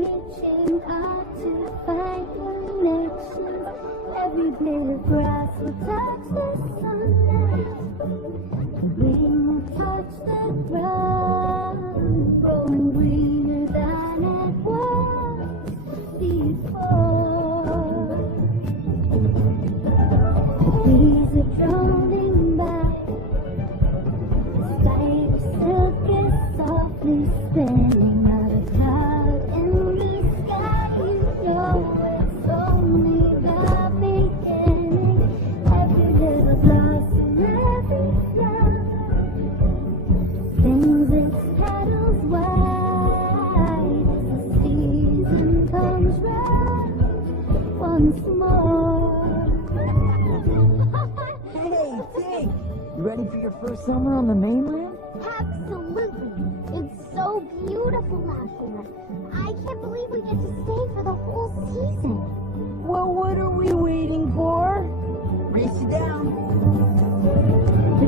reaching out to find connections. Every blade of grass will touch the sunlight. The wind will touch the ground, growing greener than it was before. Breeze are droning by, spider silk is softly spinning out a cloud in the sky. You know it's only the beginning. Every little blossom, every flower sings its petals wide as the season comes round once more. Hey, Tink! You ready for your first summer on the mainland? Absolutely. It's so beautiful out here. I can't believe we get to stay for the whole season. Well, what are we waiting for? Race you down. The